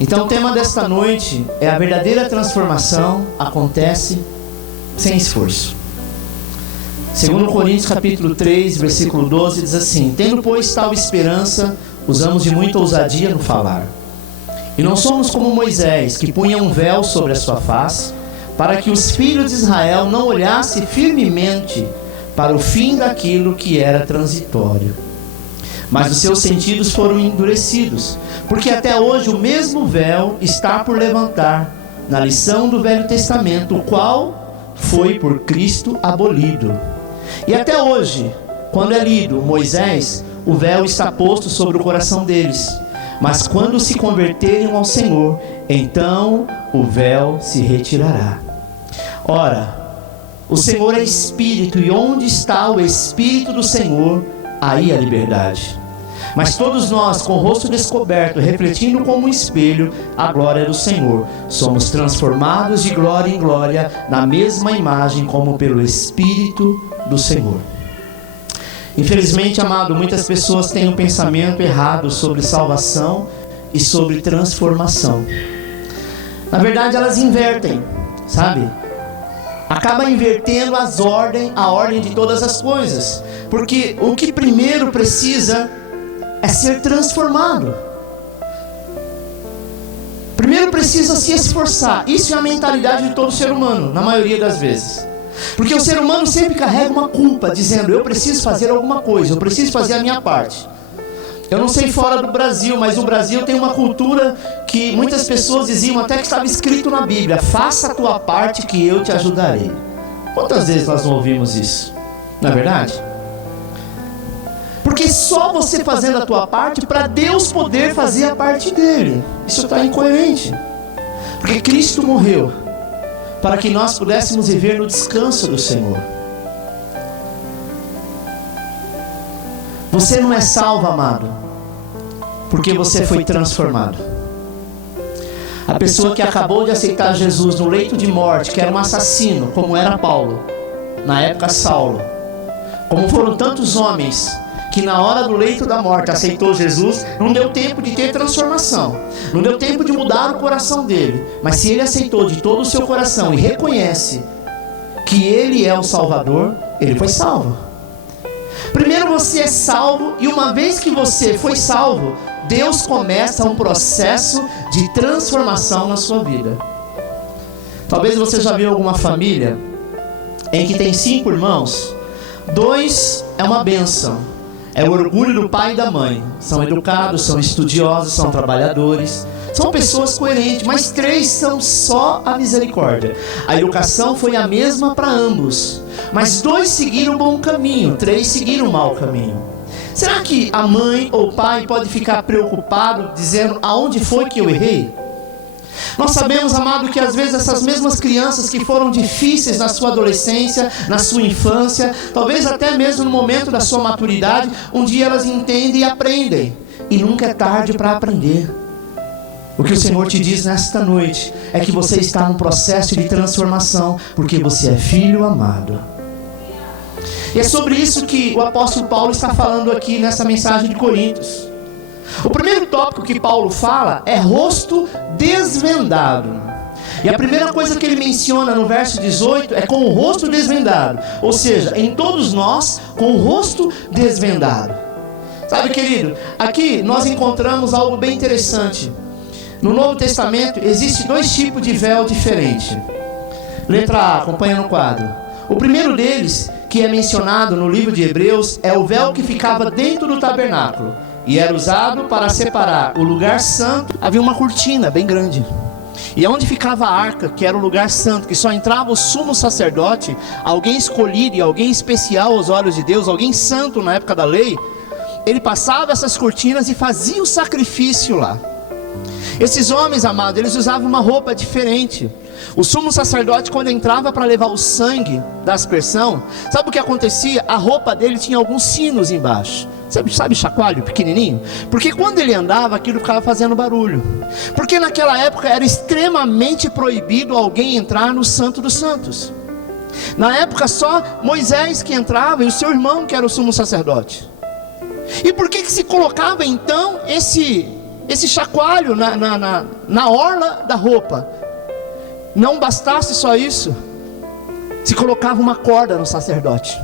Então o tema desta noite é: a verdadeira transformação acontece sem esforço. Segundo Coríntios capítulo 3, versículo 12, diz assim: tendo pois tal esperança, usamos de muita ousadia no falar. E não somos como Moisés, que punha um véu sobre a sua face, para que os filhos de Israel não olhassem firmemente para o fim daquilo que era transitório. Mas os seus sentidos foram endurecidos, porque até hoje o mesmo véu está por levantar na lição do Velho Testamento, o qual foi por Cristo abolido. E até hoje, quando é lido Moisés, o véu está posto sobre o coração deles. Mas quando se converterem ao Senhor, então o véu se retirará. Ora, o Senhor é Espírito, e onde está o Espírito do Senhor, aí a liberdade. Mas todos nós, com o rosto descoberto, refletindo como um espelho a glória do Senhor, somos transformados de glória em glória, na mesma imagem como pelo Espírito do Senhor. Infelizmente, amado, muitas pessoas têm um pensamento errado sobre salvação e sobre transformação. Na verdade, elas invertem, sabe? Acaba invertendo a ordem de todas as coisas. Porque o que primeiro precisa é ser transformado. Primeiro precisa se esforçar. Isso é a mentalidade de todo ser humano, na maioria das vezes. Porque o ser humano sempre carrega uma culpa, dizendo: eu preciso fazer alguma coisa, eu preciso fazer a minha parte. Eu não sei fora do Brasil, mas o Brasil tem uma cultura que muitas pessoas diziam até que estava escrito na Bíblia: faça a tua parte que eu te ajudarei. Quantas vezes nós não ouvimos isso? Não é verdade? Porque só você fazendo a tua parte para Deus poder fazer a parte dele. Isso está incoerente. Porque Cristo morreu para que nós pudéssemos viver no descanso do Senhor. Você não é salvo, amado, porque você foi transformado. A pessoa que acabou de aceitar Jesus no leito de morte, que era um assassino, como era Paulo, na época Saulo, como foram tantos homens que na hora do leito da morte aceitou Jesus, não deu tempo de ter transformação, não deu tempo de mudar o coração dele. Mas se ele aceitou de todo o seu coração e reconhece que ele é o Salvador, ele foi salvo. Primeiro você é salvo, e uma vez que você foi salvo, Deus começa um processo de transformação na sua vida. Talvez você já viu alguma família em que tem 5 irmãos, 2 é uma bênção. É o orgulho do pai e da mãe. São educados, são estudiosos, são trabalhadores, são pessoas coerentes. Mas 3 são só a misericórdia. A educação foi a mesma para ambos, mas 2 seguiram o bom caminho, 3 seguiram o mau caminho. Será que a mãe ou o pai pode ficar preocupado, dizendo: aonde foi que eu errei? Nós sabemos, amado, que às vezes essas mesmas crianças que foram difíceis na sua adolescência, na sua infância, talvez até mesmo no momento da sua maturidade, um dia elas entendem e aprendem. E nunca é tarde para aprender. O que o Senhor te diz nesta noite é que você está num processo de transformação, porque você é filho amado. E é sobre isso que o apóstolo Paulo está falando aqui nessa mensagem de Coríntios. O primeiro tópico que Paulo fala é rosto desvendado. E a primeira coisa que ele menciona no verso 18 é com o rosto desvendado. Ou seja, em todos nós, com o rosto desvendado. Sabe, querido, aqui nós encontramos algo bem interessante. No Novo Testamento existe 2 tipos de véu diferentes. Letra A, acompanha no quadro. O primeiro deles, que é mencionado no livro de Hebreus, é o véu que ficava dentro do tabernáculo e era usado para separar o lugar santo. Havia uma cortina bem grande, e onde ficava a arca, que era o lugar santo, que só entrava o sumo sacerdote, alguém escolhido e alguém especial aos olhos de Deus, alguém santo na época da lei. Ele passava essas cortinas e fazia o sacrifício lá. Esses homens, amados, eles usavam uma roupa diferente. O sumo sacerdote, quando entrava para levar o sangue da aspersão, sabe o que acontecia? A roupa dele tinha alguns sinos embaixo. Sabe chacoalho pequenininho? Porque quando ele andava, aquilo ficava fazendo barulho. Porque naquela época era extremamente proibido alguém entrar no Santo dos Santos. Na época só Moisés que entrava e o seu irmão que era o sumo sacerdote. E por que se colocava então esse esse chacoalho na orla da roupa. Não bastasse só isso, se colocava uma corda no sacerdote,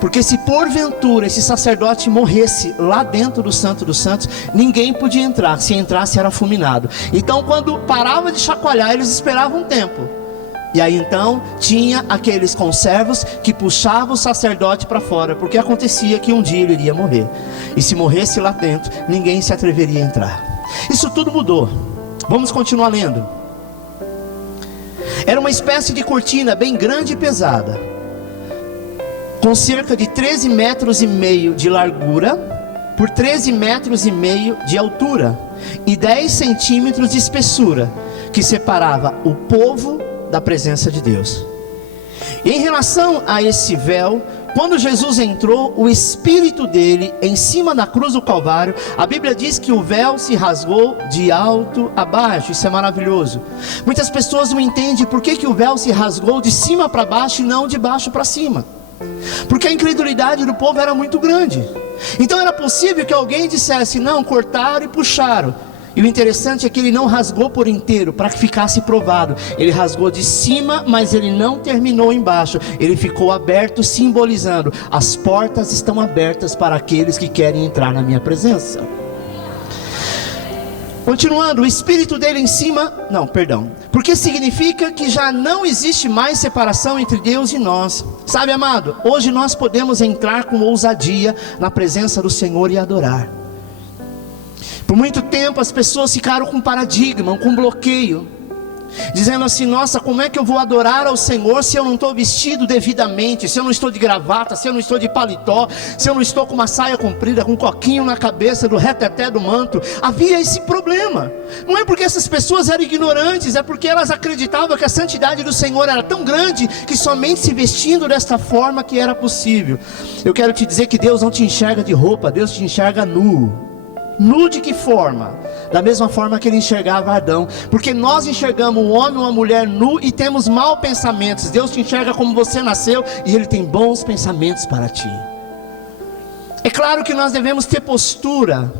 porque se porventura esse sacerdote morresse lá dentro do Santo dos Santos, ninguém podia entrar. Se entrasse era fulminado. Então quando parava de chacoalhar, eles esperavam um tempo, e aí então tinha aqueles conservos que puxavam o sacerdote para fora, porque acontecia que um dia ele iria morrer, e se morresse lá dentro, ninguém se atreveria a entrar. Isso tudo mudou. Vamos continuar lendo. Era uma espécie de cortina bem grande e pesada, com cerca de 13 metros e meio de largura, por 13 metros e meio de altura, e 10 centímetros de espessura, que separava o povo da presença de Deus. E em relação a esse véu, quando Jesus entrou, o Espírito dele, em cima da cruz do Calvário, a Bíblia diz que o véu se rasgou de alto a baixo. Isso é maravilhoso. Muitas pessoas não entendem por que o véu se rasgou de cima para baixo e não de baixo para cima. Porque a incredulidade do povo era muito grande. Então era possível que alguém dissesse: não, cortaram e puxaram. E o interessante é que ele não rasgou por inteiro para que ficasse provado. Ele rasgou de cima, mas ele não terminou embaixo. Ele ficou aberto, simbolizando: as portas estão abertas para aqueles que querem entrar na minha presença. Continuando, o Espírito dele em cima, porque significa que já não existe mais separação entre Deus e nós. Sabe, amado, hoje nós podemos entrar com ousadia na presença do Senhor e adorar. Por muito tempo as pessoas ficaram com paradigma, com bloqueio, dizendo assim: nossa, como é que eu vou adorar ao Senhor se eu não estou vestido devidamente, se eu não estou de gravata, se eu não estou de paletó, se eu não estou com uma saia comprida, com um coquinho na cabeça, do reteté do manto? Havia esse problema. Não é porque essas pessoas eram ignorantes, é porque elas acreditavam que a santidade do Senhor era tão grande que somente se vestindo desta forma que era possível. Eu quero te dizer que Deus não te enxerga de roupa, Deus te enxerga nu. Nu de que forma? Da mesma forma que ele enxergava Adão. Porque nós enxergamos um homem ou uma mulher nu e temos maus pensamentos. Deus te enxerga como você nasceu e ele tem bons pensamentos para ti. É claro que nós devemos ter postura,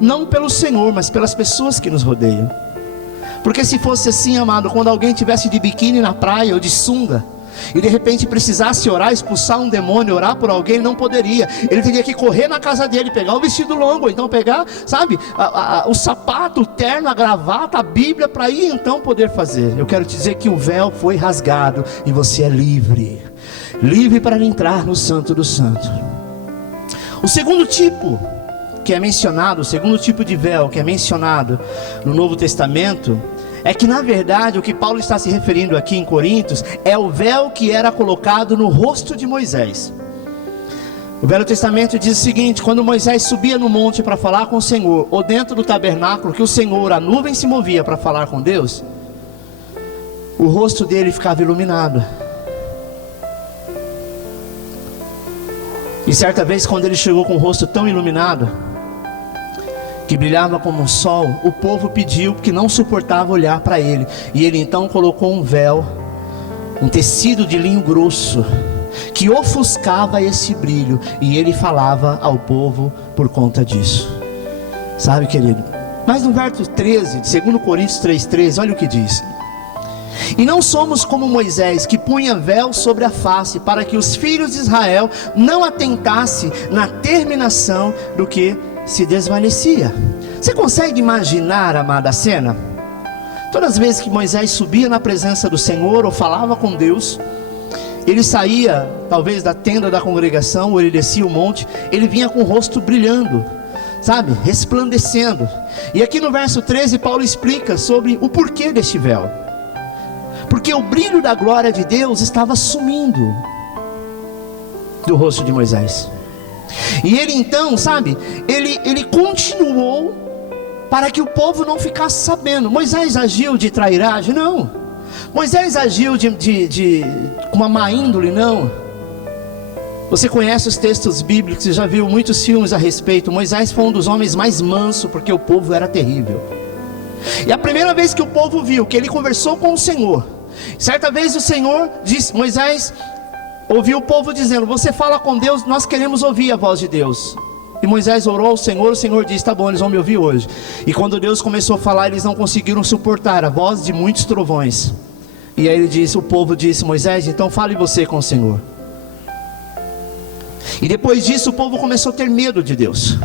não pelo Senhor, mas pelas pessoas que nos rodeiam. Porque se fosse assim, amado, quando alguém estivesse de biquíni na praia ou de sunga, e de repente precisasse orar, expulsar um demônio, orar por alguém, ele não poderia. Ele teria que correr na casa dele, pegar o vestido longo, ou então pegar, sabe, o sapato, o terno, a gravata, a Bíblia, para ir então poder fazer. Eu quero te dizer que o véu foi rasgado e você é livre. Livre para entrar no Santo do Santo. O segundo tipo que é mencionado, o segundo tipo de véu que é mencionado no Novo Testamento, é que na verdade o que Paulo está se referindo aqui em Coríntios é o véu que era colocado no rosto de Moisés. O Velho Testamento diz o seguinte: quando Moisés subia no monte para falar com o Senhor, ou dentro do tabernáculo, que o Senhor, a nuvem se movia para falar com Deus, o rosto dele ficava iluminado. E certa vez, quando ele chegou com o rosto tão iluminado, que brilhava como um sol, o povo pediu, porque não suportava olhar para ele. E ele então colocou um véu, um tecido de linho grosso, que ofuscava esse brilho, e ele falava ao povo por conta disso. Sabe, querido? Mas no verso 13, de 2 Coríntios 3,13, olha o que diz: e não somos como Moisés, que punha véu sobre a face, para que os filhos de Israel não atentassem na terminação do que se desvanecia. Você consegue imaginar, amada, a cena? Todas as vezes que Moisés subia na presença do Senhor, ou falava com Deus, ele saía talvez da tenda da congregação, ou ele descia o monte, ele vinha com o rosto brilhando, sabe, resplandecendo. E aqui no verso 13 Paulo explica sobre o porquê deste véu. Porque o brilho da glória de Deus estava sumindo do rosto de Moisés. E ele então, sabe, ele continuou para que o povo não ficasse sabendo. Moisés agiu de trairagem? Não. Moisés agiu com uma má índole? Não. Você conhece os textos bíblicos, você já viu muitos filmes a respeito. Moisés foi um dos homens mais mansos, porque o povo era terrível. E a primeira vez que o povo viu que ele conversou com o Senhor, certa vez o Senhor disse: Moisés ouviu o povo dizendo: você fala com Deus, nós queremos ouvir a voz de Deus. E Moisés orou ao Senhor, o Senhor disse: tá bom, eles vão me ouvir hoje. E quando Deus começou a falar, eles não conseguiram suportar a voz de muitos trovões. E aí o povo disse: Moisés, então fale você com o Senhor. E depois disso o povo começou a ter medo de Deus.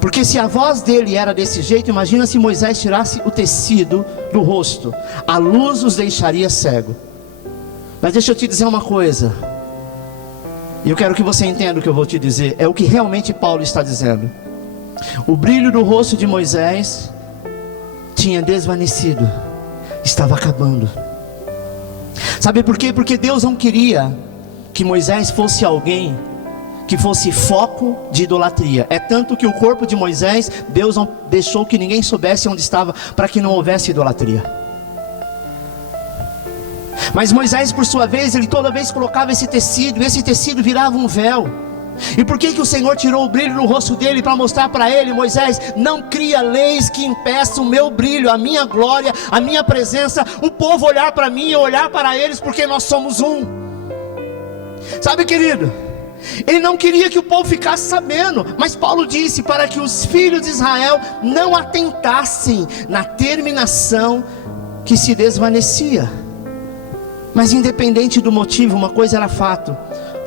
Porque se a voz dele era desse jeito, imagina se Moisés tirasse o tecido do rosto. A luz os deixaria cego. Mas deixa eu te dizer uma coisa. E eu quero que você entenda o que eu vou te dizer. É o que realmente Paulo está dizendo. O brilho do rosto de Moisés tinha desvanecido. Estava acabando. Sabe por quê? Porque Deus não queria que Moisés fosse alguém que fosse foco de idolatria. É tanto que o corpo de Moisés, Deus não deixou que ninguém soubesse onde estava, para que não houvesse idolatria. Mas Moisés, por sua vez, ele toda vez colocava esse tecido, e esse tecido virava um véu. E por que o Senhor tirou o brilho no rosto dele? Para mostrar para ele: Moisés, não cria leis que impeçam o meu brilho, a minha glória, a minha presença, o povo olhar para mim e eu olhar para eles, porque nós somos um. Sabe, querido, ele não queria que o povo ficasse sabendo, mas Paulo disse para que os filhos de Israel não atentassem na terminação que se desvanecia. Mas independente do motivo, uma coisa era fato: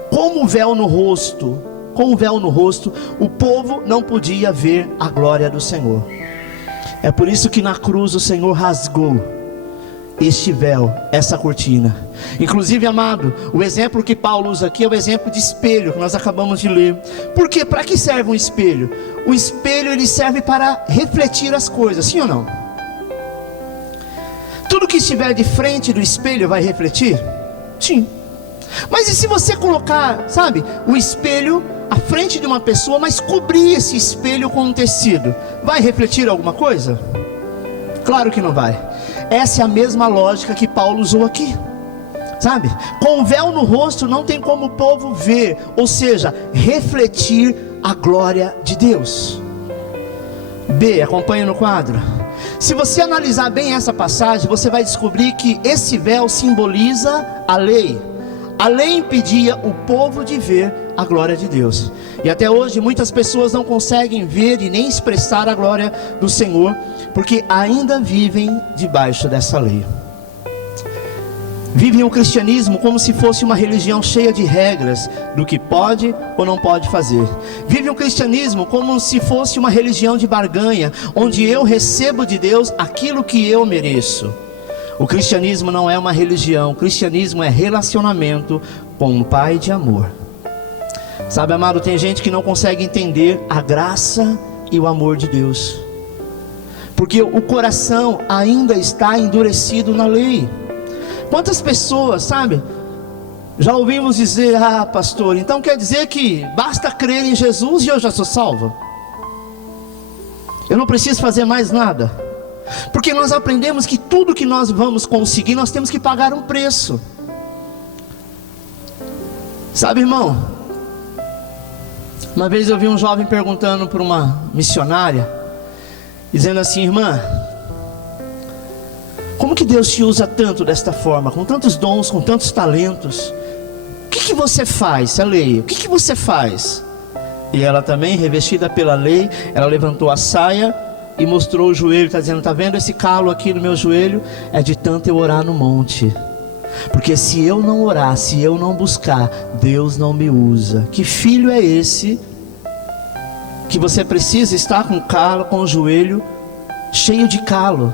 com o véu no rosto, o povo não podia ver a glória do Senhor. É por isso que na cruz o Senhor rasgou este véu, essa cortina. Inclusive, amado, o exemplo que Paulo usa aqui é o exemplo de espelho que nós acabamos de ler. Por quê? Para que serve um espelho? O espelho, ele serve para refletir as coisas, sim ou não? Tudo que estiver de frente do espelho vai refletir? Sim. Mas e se você colocar, sabe, o espelho à frente de uma pessoa, mas cobrir esse espelho com um tecido, vai refletir alguma coisa? Claro que não vai. Essa é a mesma lógica que Paulo usou aqui, sabe? Com o véu no rosto não tem como o povo ver, ou seja, refletir a glória de Deus. B, acompanha no quadro. Se você analisar bem essa passagem, você vai descobrir que esse véu simboliza a lei. A lei impedia o povo de ver a glória de Deus. E até hoje muitas pessoas não conseguem ver e nem expressar a glória do Senhor, porque ainda vivem debaixo dessa lei. Vivem o cristianismo como se fosse uma religião cheia de regras do que pode ou não pode fazer. Vivem o cristianismo como se fosse uma religião de barganha, onde eu recebo de Deus aquilo que eu mereço. O cristianismo não é uma religião, o cristianismo é relacionamento com um Pai de amor. Sabe, amado, tem gente que não consegue entender a graça e o amor de Deus, porque o coração ainda está endurecido na lei. Quantas pessoas, sabe, já ouvimos dizer: ah, pastor, então quer dizer que basta crer em Jesus e eu já sou salvo? Eu não preciso fazer mais nada? Porque nós aprendemos que tudo que nós vamos conseguir, nós temos que pagar um preço. Sabe, irmão, uma vez eu vi um jovem perguntando para uma missionária, dizendo assim: irmã, como que Deus te usa tanto desta forma, com tantos dons, com tantos talentos? O que você faz? A lei, o que você faz? E ela também, revestida pela lei, ela levantou a saia e mostrou o joelho, está dizendo: está vendo esse calo aqui no meu joelho? É de tanto eu orar no monte. Porque se eu não orar, se eu não buscar, Deus não me usa. Que filho é esse que você precisa estar com calo, com o joelho cheio de calo?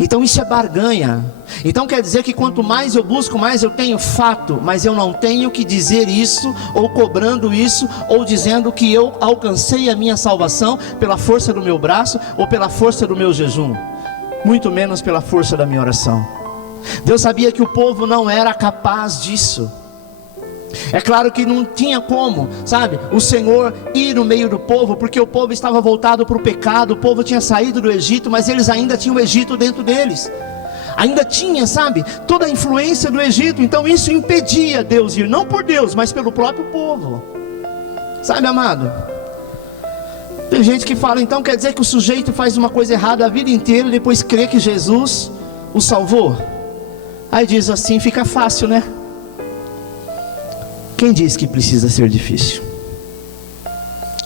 Então isso é barganha. Então quer dizer que quanto mais eu busco, mais eu tenho fato, mas eu não tenho que dizer isso, ou cobrando isso, ou dizendo que eu alcancei a minha salvação pela força do meu braço, ou pela força do meu jejum, muito menos pela força da minha oração. Deus sabia que o povo não era capaz disso. É claro que não tinha como, sabe, o Senhor ir no meio do povo, porque o povo estava voltado para o pecado. O povo tinha saído do Egito, mas eles ainda tinham o Egito dentro deles. Ainda tinha, sabe, toda a influência do Egito. Então isso impedia Deus ir, não por Deus, mas pelo próprio povo. Sabe, amado, tem gente que fala: então quer dizer que o sujeito faz uma coisa errada a vida inteira e depois crê que Jesus o salvou? Aí diz assim: fica fácil, né? Quem diz que precisa ser difícil?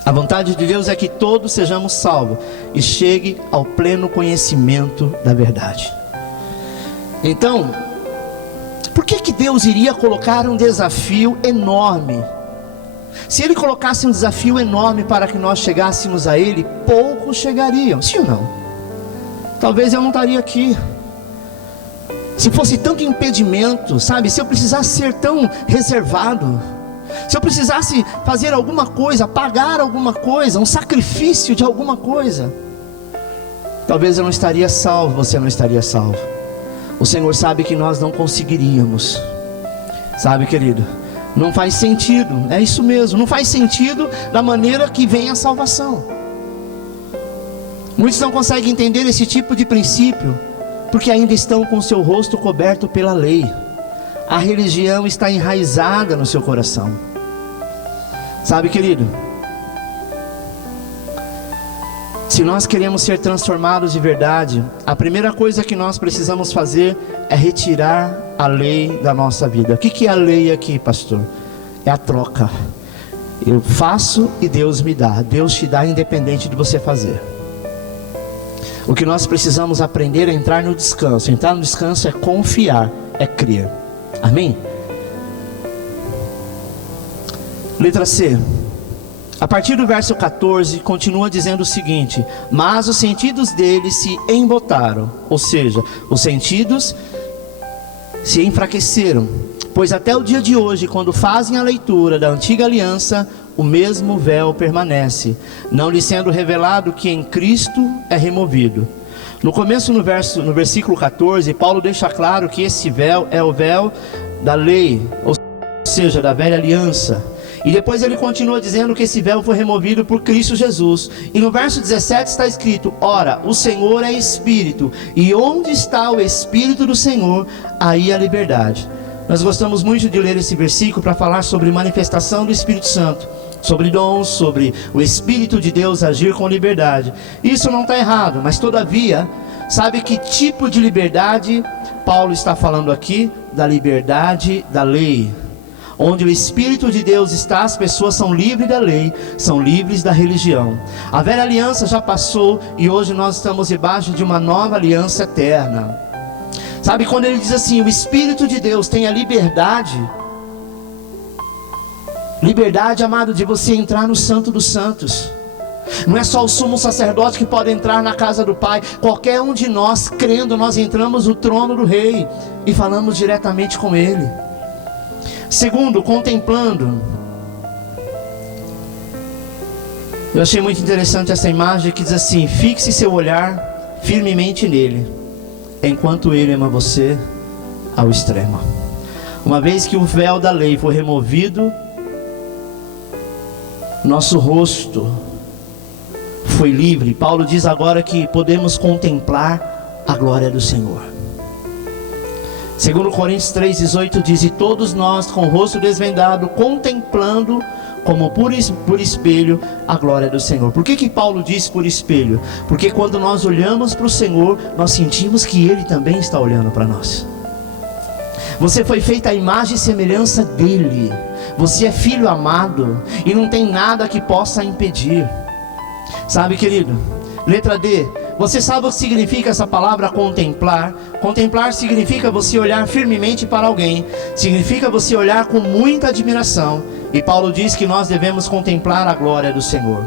A vontade de Deus é que todos sejamos salvos e chegue ao pleno conhecimento da verdade. Então, por que Deus iria colocar um desafio enorme? Se Ele colocasse um desafio enorme para que nós chegássemos a Ele, poucos chegariam, sim ou não? Talvez eu não estaria aqui. Se fosse tanto impedimento, sabe? Se eu precisasse ser tão reservado, se eu precisasse fazer alguma coisa, pagar alguma coisa, um sacrifício de alguma coisa, talvez eu não estaria salvo, você não estaria salvo. O Senhor sabe que nós não conseguiríamos. Sabe, querido, não faz sentido, é isso mesmo, não faz sentido da maneira que vem a salvação. Muitos não conseguem entender esse tipo de princípio, porque ainda estão com o seu rosto coberto pela lei. A religião está enraizada no seu coração. Sabe, querido, se nós queremos ser transformados de verdade, a primeira coisa que nós precisamos fazer é retirar a lei da nossa vida. O que é a lei aqui, pastor? É a troca. Eu faço e Deus me dá. Deus te dá independente de você fazer. O que nós precisamos aprender é entrar no descanso. Entrar no descanso é confiar, é crer. Amém? Letra C. A partir do verso 14, continua dizendo o seguinte: mas os sentidos deles se embotaram, ou seja, os sentidos se enfraqueceram, pois até o dia de hoje, quando fazem a leitura da antiga aliança, o mesmo véu permanece, não lhe sendo revelado que em Cristo é removido. No começo, no versículo 14, Paulo deixa claro que esse véu é o véu da lei, ou seja, da velha aliança. E depois ele continua dizendo que esse véu foi removido por Cristo Jesus. E no verso 17 está escrito: ora, o Senhor é Espírito, e onde está o Espírito do Senhor, aí a liberdade. Nós gostamos muito de ler esse versículo para falar sobre manifestação do Espírito Santo, sobre dons, sobre o Espírito de Deus agir com liberdade. Isso não está errado, mas todavia, sabe que tipo de liberdade Paulo está falando aqui? Da liberdade da lei. Onde o Espírito de Deus está, as pessoas são livres da lei, são livres da religião. A velha aliança já passou e hoje nós estamos debaixo de uma nova aliança eterna. Sabe, quando ele diz assim, o Espírito de Deus tem a liberdade. Liberdade, amado, de você entrar no Santo dos Santos. Não é só o sumo sacerdote que pode entrar na casa do Pai. Qualquer um de nós, crendo, nós entramos no trono do Rei e falamos diretamente com Ele. Segundo, contemplando. Eu achei muito interessante essa imagem que diz assim: fixe seu olhar firmemente nele, enquanto ele ama você ao extremo. Uma vez que o véu da lei foi removido, nosso rosto foi livre. Paulo diz agora que podemos contemplar a glória do Senhor. Segundo Coríntios 3,18 diz: e todos nós com o rosto desvendado, contemplando como por espelho a glória do Senhor. Por que Paulo diz por espelho? Porque quando nós olhamos para o Senhor, nós sentimos que Ele também está olhando para nós. Você foi feita à imagem e semelhança dEle. Você é filho amado e não tem nada que possa impedir. Sabe, querido? Letra D. Você sabe o que significa essa palavra contemplar? Contemplar significa você olhar firmemente para alguém. Significa você olhar com muita admiração. E Paulo diz que nós devemos contemplar a glória do Senhor.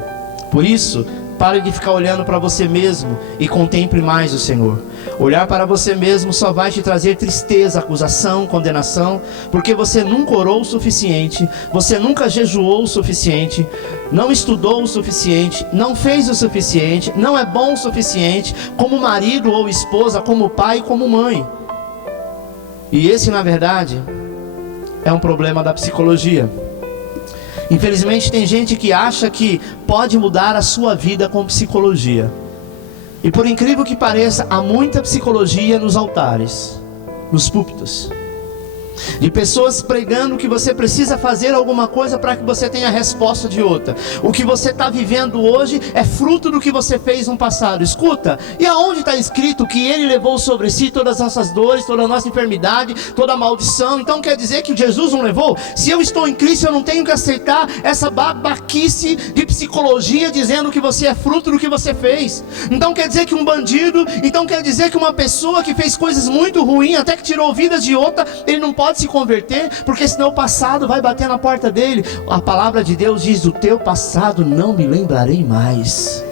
Por isso, pare de ficar olhando para você mesmo e contemple mais o Senhor. Olhar para você mesmo só vai te trazer tristeza, acusação, condenação, porque você nunca orou o suficiente, você nunca jejuou o suficiente, não estudou o suficiente, não fez o suficiente, não é bom o suficiente, como marido ou esposa, como pai, como mãe. E esse, na verdade, é um problema da psicologia. Infelizmente tem gente que acha que pode mudar a sua vida com psicologia. E por incrível que pareça, há muita psicologia nos altares, nos púlpitos. de pessoas pregando que você precisa fazer alguma coisa para que você tenha a resposta de outra. O que você está vivendo hoje é fruto do que você fez no passado. Escuta, e aonde está escrito que Ele levou sobre si todas as nossas dores, toda a nossa enfermidade, toda a maldição? Então quer dizer que Jesus não levou? Se eu estou em Cristo, eu não tenho que aceitar essa babaquice de psicologia dizendo que você é fruto do que você fez. Então quer dizer que um bandido, então quer dizer que uma pessoa que fez coisas muito ruins, até que tirou vidas de outra, ele não pode se converter, porque senão o passado vai bater na porta dele. A palavra de Deus diz: do teu passado não me lembrarei mais.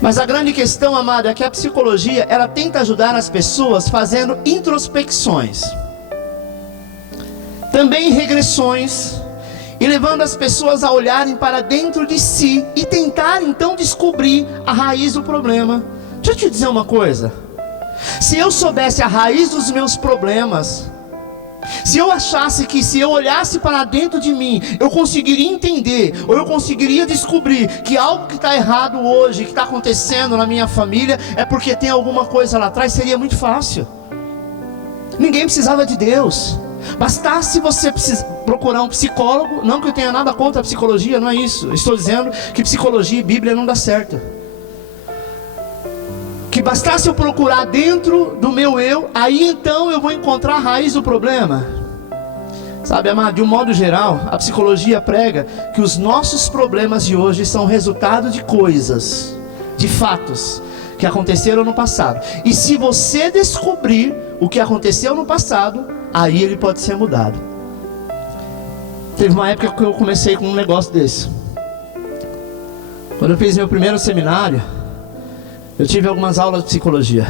Mas a grande questão, amado, é que a psicologia, ela tenta ajudar as pessoas fazendo introspecções, também regressões, e levando as pessoas a olharem para dentro de si e tentar então descobrir a raiz do problema. Deixa eu te dizer uma coisa: se eu soubesse a raiz dos meus problemas, se eu achasse que se eu olhasse para dentro de mim, eu conseguiria entender, ou eu conseguiria descobrir que algo que está errado hoje, que está acontecendo na minha família, é porque tem alguma coisa lá atrás, seria muito fácil. Ninguém precisava de Deus. Bastasse você procurar um psicólogo. Não que eu tenha nada contra a psicologia, não é isso. Eu estou dizendo que psicologia e Bíblia não dá certo. Que bastasse eu procurar dentro do meu eu, aí então eu vou encontrar a raiz do problema. Sabe, amado, de um modo geral, a psicologia prega que os nossos problemas de hoje são resultado de coisas, de fatos que aconteceram no passado. E se você descobrir o que aconteceu no passado, aí ele pode ser mudado. Teve uma época que eu comecei com um negócio desse. Quando eu fiz meu primeiro seminário, eu tive algumas aulas de psicologia.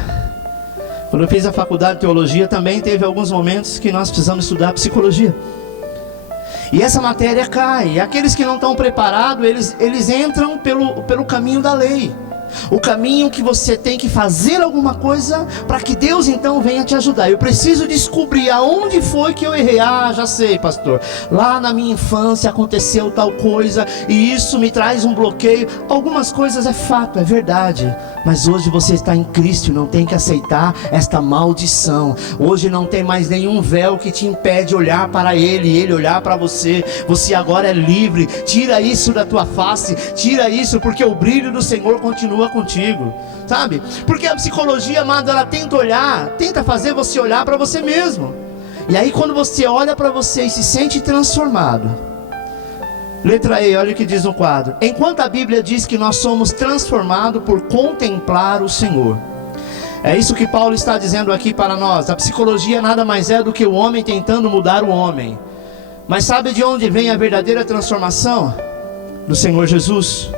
Quando eu fiz a faculdade de teologia, também teve alguns momentos que nós precisamos estudar psicologia. E essa matéria cai. E aqueles que não estão preparados, eles entram pelo caminho da lei. O caminho que você tem que fazer alguma coisa para que Deus então venha te ajudar. Eu preciso descobrir aonde foi que eu errei. Ah, já sei, pastor, lá na minha infância aconteceu tal coisa e isso me traz um bloqueio. Algumas coisas é fato, é verdade, mas hoje você está em Cristo e não tem que aceitar esta maldição. Hoje não tem mais nenhum véu que te impede de olhar para Ele e Ele olhar para você. Você agora é livre. Tira isso da tua face, tira isso, porque o brilho do Senhor continua contigo, sabe? Porque a psicologia, amado, ela tenta fazer você olhar para você mesmo. E aí quando você olha para você e se sente transformado, letra E, olha o que diz no quadro: enquanto a Bíblia diz que nós somos transformados por contemplar o Senhor. É isso que Paulo está dizendo aqui para nós. A psicologia nada mais é do que o homem tentando mudar o homem. Mas sabe de onde vem a verdadeira transformação? Do Senhor Jesus,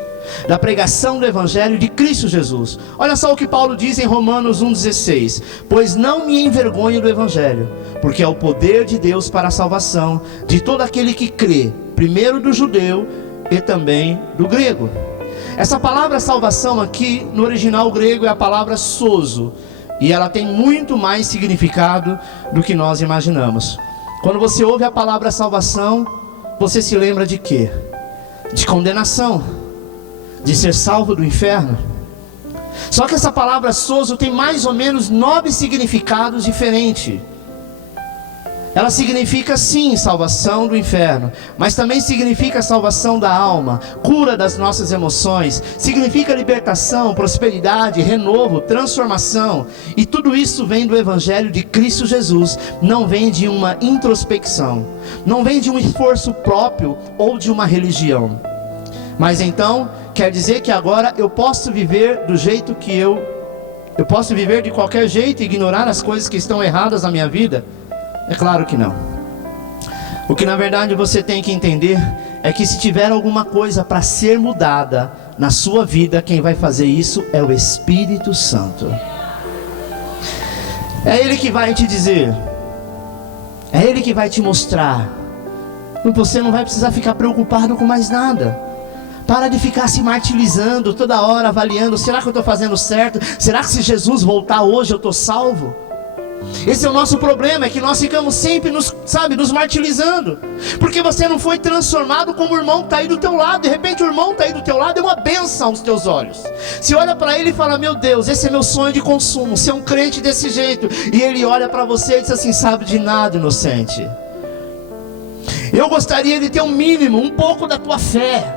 da pregação do Evangelho de Cristo Jesus. Olha só o que Paulo diz em Romanos 1,16: pois não me envergonho do Evangelho, porque é o poder de Deus para a salvação de todo aquele que crê, primeiro do judeu e também do grego. Essa palavra salvação aqui, no original grego, é a palavra sozo, e ela tem muito mais significado do que nós imaginamos. Quando você ouve a palavra salvação, você se lembra de quê? De condenação, de ser salvo do inferno. Só que essa palavra sozo tem mais ou menos 9 significados diferentes. Ela significa sim salvação do inferno, mas também significa salvação da alma, cura das nossas emoções, significa libertação, prosperidade, renovo, transformação. E tudo isso vem do Evangelho de Cristo Jesus. Não vem de uma introspecção, não vem de um esforço próprio ou de uma religião. Mas então quer dizer que agora eu posso viver do jeito que eu posso viver de qualquer jeito e ignorar as coisas que estão erradas na minha vida? É claro que não. O que na verdade você tem que entender é que se tiver alguma coisa para ser mudada na sua vida, quem vai fazer isso é o Espírito Santo. É Ele que vai te dizer, é Ele que vai te mostrar. Você não vai precisar ficar preocupado com mais nada. Para de ficar se martirizando toda hora, avaliando: será que eu estou fazendo certo? Será que se Jesus voltar hoje eu estou salvo? Esse é o nosso problema, é que nós ficamos sempre nos martirizando, porque você não foi transformado como o irmão que está aí do teu lado. De repente o irmão que está aí do teu lado é uma bênção aos teus olhos. Você olha para ele e fala: meu Deus, esse é meu sonho de consumo, ser um crente desse jeito. E ele olha para você e diz assim: sabe de nada, inocente. Eu gostaria de ter um mínimo, um pouco da tua fé.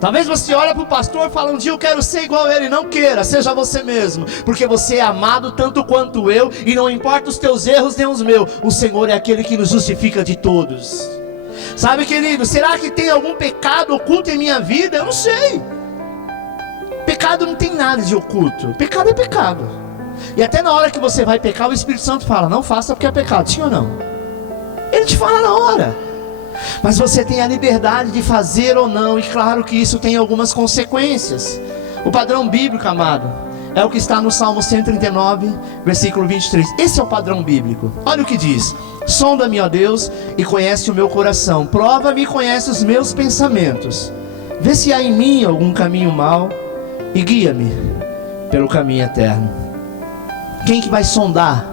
Talvez você olhe para o pastor e fale: um dia eu quero ser igual a ele. Não queira, seja você mesmo, porque você é amado tanto quanto eu, e não importa os teus erros nem os meus, o Senhor é aquele que nos justifica de todos. Sabe, querido, será que tem algum pecado oculto em minha vida? Eu não sei. Pecado não tem nada de oculto, pecado é pecado. E até na hora que você vai pecar, o Espírito Santo fala: não faça porque é pecado, sim ou não? Ele te fala na hora. Mas você tem a liberdade de fazer ou não, e claro que isso tem algumas consequências. O padrão bíblico, amado, é o que está no Salmo 139, versículo 23. Esse é o padrão bíblico. Olha o que diz: sonda-me, ó Deus, e conhece o meu coração. Prova-me e conhece os meus pensamentos. Vê se há em mim algum caminho mau, e guia-me pelo caminho eterno. Quem que vai sondar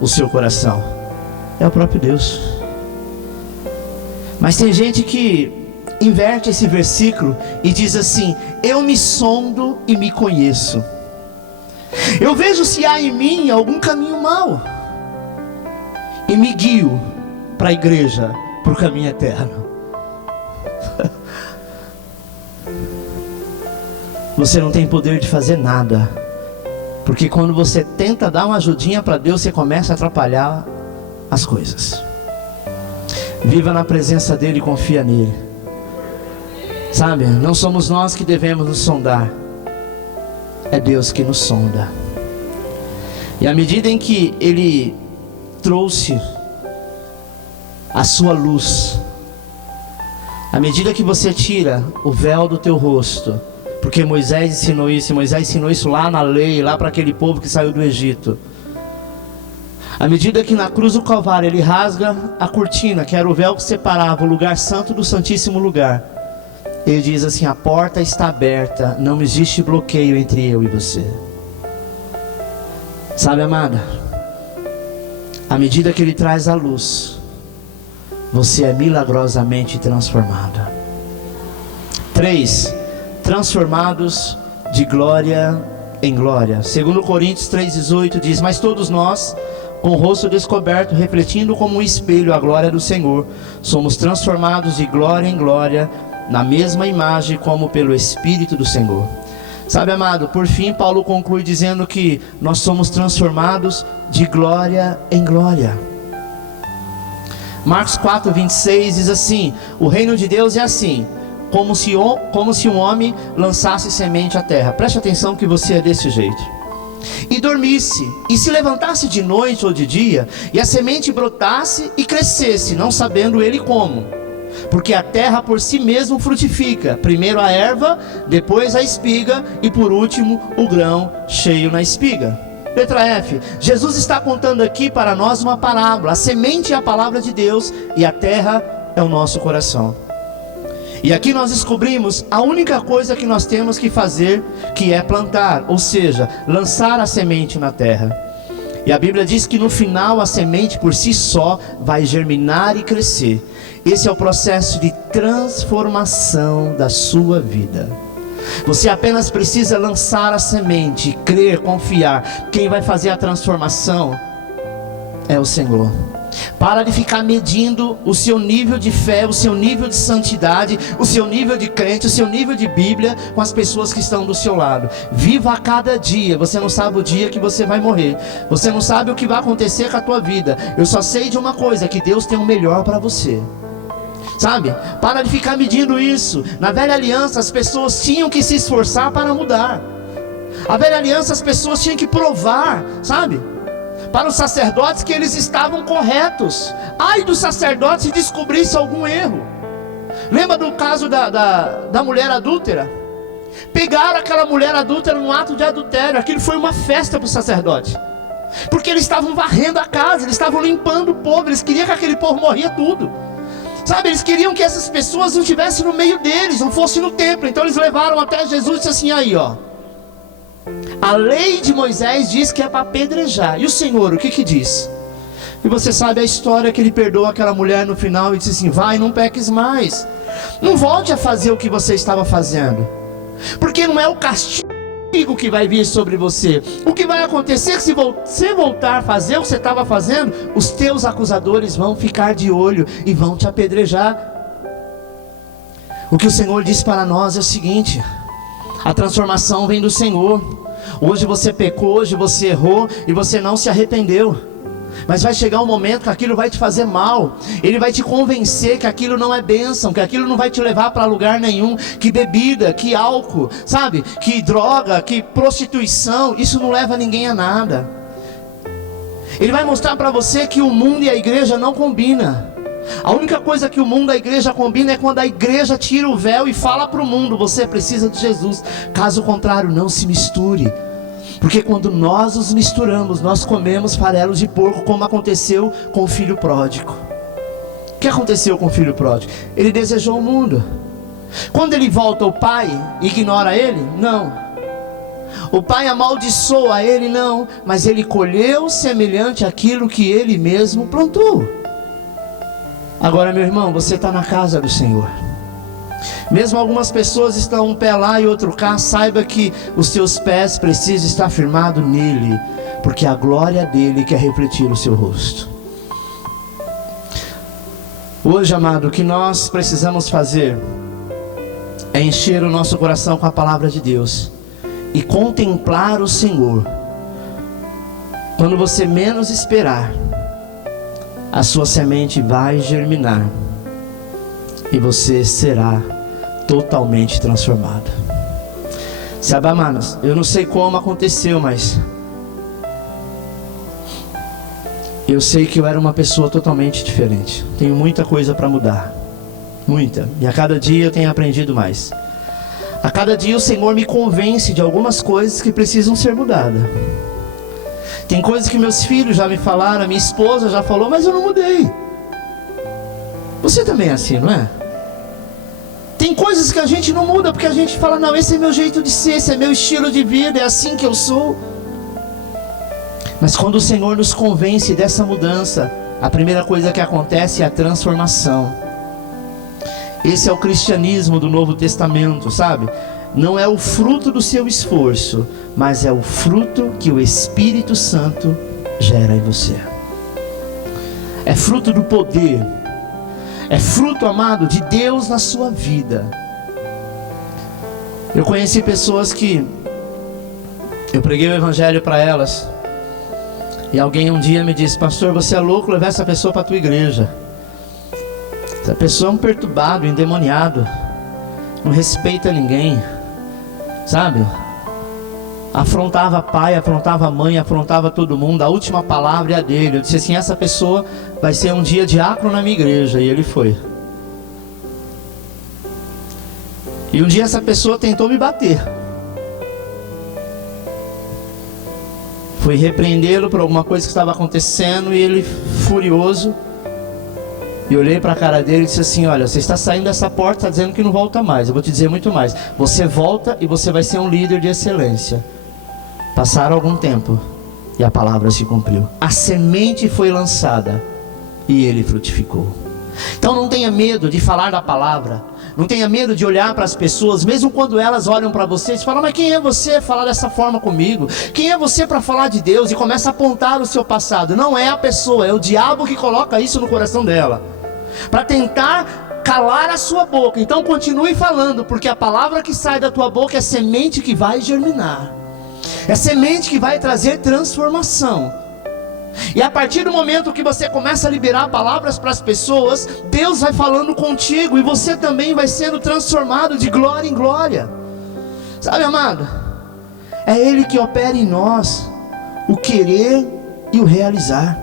o seu coração? É o próprio Deus. Mas tem gente que inverte esse versículo e diz assim: eu me sondo e me conheço. Eu vejo se há em mim algum caminho mau, e me guio para a igreja, para o caminho eterno. Você não tem poder de fazer nada, porque quando você tenta dar uma ajudinha para Deus, você começa a atrapalhar as coisas. Viva na presença dele e confia nele. Sabe, não somos nós que devemos nos sondar, é Deus que nos sonda. E à medida em que ele trouxe a sua luz, à medida que você tira o véu do teu rosto, porque Moisés ensinou isso, e Moisés ensinou isso lá na lei, lá para aquele povo que saiu do Egito. À medida que na cruz do Calvário ele rasga a cortina, que era o véu que separava o lugar santo do santíssimo lugar, ele diz assim: a porta está aberta, não existe bloqueio entre eu e você. Sabe, amada, à medida que ele traz a luz, você é milagrosamente transformada. 3. Transformados de glória em glória. 2 Coríntios 3,18 diz: mas todos nós, com o rosto descoberto, refletindo como um espelho a glória do Senhor, somos transformados de glória em glória, na mesma imagem como pelo Espírito do Senhor. Sabe, amado, por fim Paulo conclui dizendo que nós somos transformados de glória em glória. Marcos 4,26 diz assim: o reino de Deus é assim, como se um homem lançasse semente à terra. Preste atenção que você é desse jeito. E dormisse, e se levantasse de noite ou de dia, e a semente brotasse e crescesse, não sabendo ele como. Porque a terra por si mesmo frutifica, primeiro a erva, depois a espiga, e por último o grão cheio na espiga. Letra F. Jesus está contando aqui para nós uma parábola. A semente é a palavra de Deus, e a terra é o nosso coração. E aqui nós descobrimos a única coisa que nós temos que fazer, que é plantar, ou seja, lançar a semente na terra. E a Bíblia diz que no final a semente por si só vai germinar e crescer. Esse é o processo de transformação da sua vida. Você apenas precisa lançar a semente, crer, confiar. Quem vai fazer a transformação é o Senhor. Para de ficar medindo o seu nível de fé, o seu nível de santidade, o seu nível de crente, o seu nível de Bíblia com as pessoas que estão do seu lado. Viva a cada dia. Você não sabe o dia que você vai morrer. Você não sabe o que vai acontecer com a tua vida. Eu só sei de uma coisa, que Deus tem o melhor para você. Sabe? Para de ficar medindo isso. Na velha aliança as pessoas tinham que se esforçar para mudar. A velha aliança as pessoas tinham que provar, sabe? Para os sacerdotes que eles estavam corretos. Ai do sacerdote se descobrisse algum erro. Lembra do caso da mulher adúltera? Pegaram aquela mulher adúltera no ato de adultério. Aquilo foi uma festa para o sacerdote, porque eles estavam varrendo a casa, eles estavam limpando o povo. Eles queriam que aquele povo morria tudo. Sabe, eles queriam que essas pessoas não estivessem no meio deles, não fossem no templo. Então eles levaram até Jesus e disse assim: aí ó, A lei de Moisés diz que é para apedrejar. E o Senhor, o que diz? E você sabe a história que ele perdoa aquela mulher no final e diz assim: vai, não peques mais. Não volte a fazer o que você estava fazendo. Porque não é o castigo que vai vir sobre você. O que vai acontecer é que se você voltar a fazer o que você estava fazendo, os teus acusadores vão ficar de olho e vão te apedrejar. O que o Senhor diz para nós é o seguinte: a transformação vem do Senhor. Hoje você pecou, hoje você errou e você não se arrependeu. Mas vai chegar um momento que aquilo vai te fazer mal. Ele vai te convencer que aquilo não é bênção, que aquilo não vai te levar para lugar nenhum. Que bebida, que álcool, sabe? Que droga, que prostituição, isso não leva ninguém a nada. Ele vai mostrar para você que o mundo e a igreja não combinam. A única coisa que o mundo e a igreja combinam é quando a igreja tira o véu e fala para o mundo: você precisa de Jesus. Caso contrário, não se misture. Porque quando nós nos misturamos, nós comemos farelos de porco, como aconteceu com o filho pródigo. O que aconteceu com o filho pródigo? Ele desejou o mundo. Quando ele volta, o pai ignora ele? Não. O pai amaldiçoa ele? Não. Mas ele colheu semelhante àquilo que ele mesmo plantou. Agora, meu irmão, você está na casa do Senhor. Mesmo algumas pessoas estão um pé lá e outro cá, saiba que os seus pés precisam estar firmados nele, porque a glória dele quer refletir o seu rosto. Hoje, amado, o que nós precisamos fazer é encher o nosso coração com a palavra de Deus e contemplar o Senhor. Quando você menos esperar, a sua semente vai germinar e você será totalmente transformado. Sabe, amados, eu não sei como aconteceu, mas eu sei que eu era uma pessoa totalmente diferente. Tenho muita coisa para mudar, muita, e a cada dia eu tenho aprendido mais. A cada dia o Senhor me convence de algumas coisas que precisam ser mudadas. Tem coisas que meus filhos já me falaram, a minha esposa já falou, mas eu não mudei. Você também é assim, não é? Tem coisas que a gente não muda, porque a gente fala: não, esse é meu jeito de ser, esse é meu estilo de vida, é assim que eu sou. Mas quando o Senhor nos convence dessa mudança, a primeira coisa que acontece é a transformação. Esse é o cristianismo do Novo Testamento, sabe? Não é o fruto do seu esforço, mas é o fruto que o Espírito Santo gera em você. É fruto do poder. É fruto, amado, de Deus na sua vida. Eu conheci pessoas que eu preguei o evangelho para elas, e alguém um dia me disse: pastor, você é louco levar essa pessoa para a tua igreja. Essa pessoa é um perturbado, endemoniado, não respeita ninguém, sabe? Afrontava pai, afrontava mãe, afrontava todo mundo. A última palavra é a dele. Eu disse assim: essa pessoa vai ser um dia diácono na minha igreja. E ele foi. E um dia essa pessoa tentou me bater. Fui repreendê-lo por alguma coisa que estava acontecendo, e ele, furioso, e olhei para a cara dele e disse assim: olha, você está saindo dessa porta, está dizendo que não volta mais. Eu vou te dizer muito mais. Você volta e você vai ser um líder de excelência. Passaram algum tempo e a palavra se cumpriu. A semente foi lançada e ele frutificou. Então não tenha medo de falar da palavra. Não tenha medo de olhar para as pessoas, mesmo quando elas olham para você e falam: mas quem é você falar dessa forma comigo? Quem é você para falar de Deus? E começa a apontar o seu passado. Não é a pessoa, é o diabo que coloca isso no coração dela, para tentar calar a sua boca. Então continue falando, porque a palavra que sai da tua boca é semente que vai germinar. É semente que vai trazer transformação. E a partir do momento que você começa a liberar palavras para as pessoas, Deus vai falando contigo, e você também vai sendo transformado de glória em glória. Sabe, amado? É Ele que opera em nós o querer e o realizar.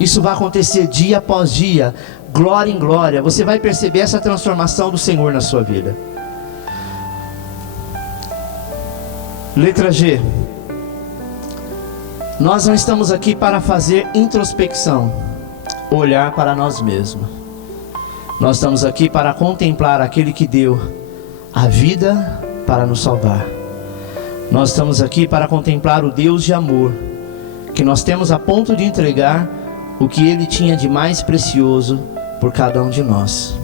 Isso vai acontecer dia após dia, glória em glória. Você vai perceber essa transformação do Senhor na sua vida. Letra G. Nós não estamos aqui para fazer introspecção, olhar para nós mesmos. Nós estamos aqui para contemplar aquele que deu a vida para nos salvar. Nós estamos aqui para contemplar o Deus de amor, que nós temos a ponto de entregar o que Ele tinha de mais precioso por cada um de nós.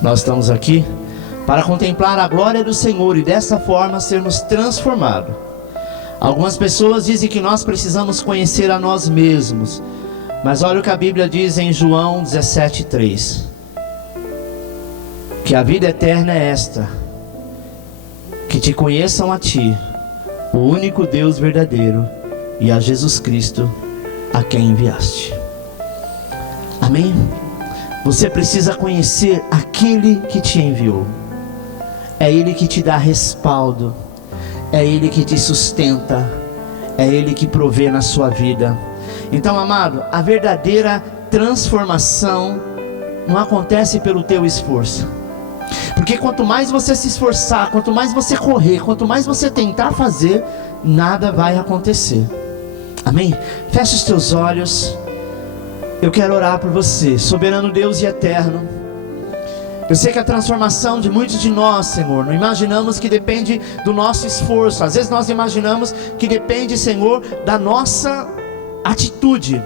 Nós estamos aqui para contemplar a glória do Senhor e dessa forma sermos transformados. Algumas pessoas dizem que nós precisamos conhecer a nós mesmos, mas olha o que a Bíblia diz em João 17:3, que a vida eterna é esta, que te conheçam a ti, o único Deus verdadeiro, e a Jesus Cristo, a quem enviaste. Amém? Você precisa conhecer aquele que te enviou. É Ele que te dá respaldo, é Ele que te sustenta, é Ele que provê na sua vida. Então, amado, a verdadeira transformação não acontece pelo teu esforço, porque quanto mais você se esforçar, quanto mais você correr, quanto mais você tentar fazer, nada vai acontecer. Amém? Feche os teus olhos. Eu quero orar por você, soberano Deus e eterno. Eu sei que a transformação de muitos de nós, Senhor, não imaginamos que depende do nosso esforço. Às vezes nós imaginamos que depende, Senhor, da nossa atitude.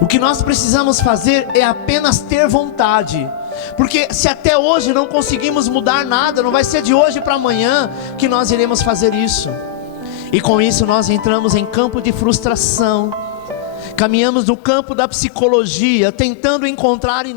O que nós precisamos fazer é apenas ter vontade, porque se até hoje não conseguimos mudar nada, não vai ser de hoje para amanhã que nós iremos fazer isso. E com isso nós entramos em campo de frustração, caminhamos no campo da psicologia, tentando encontrar em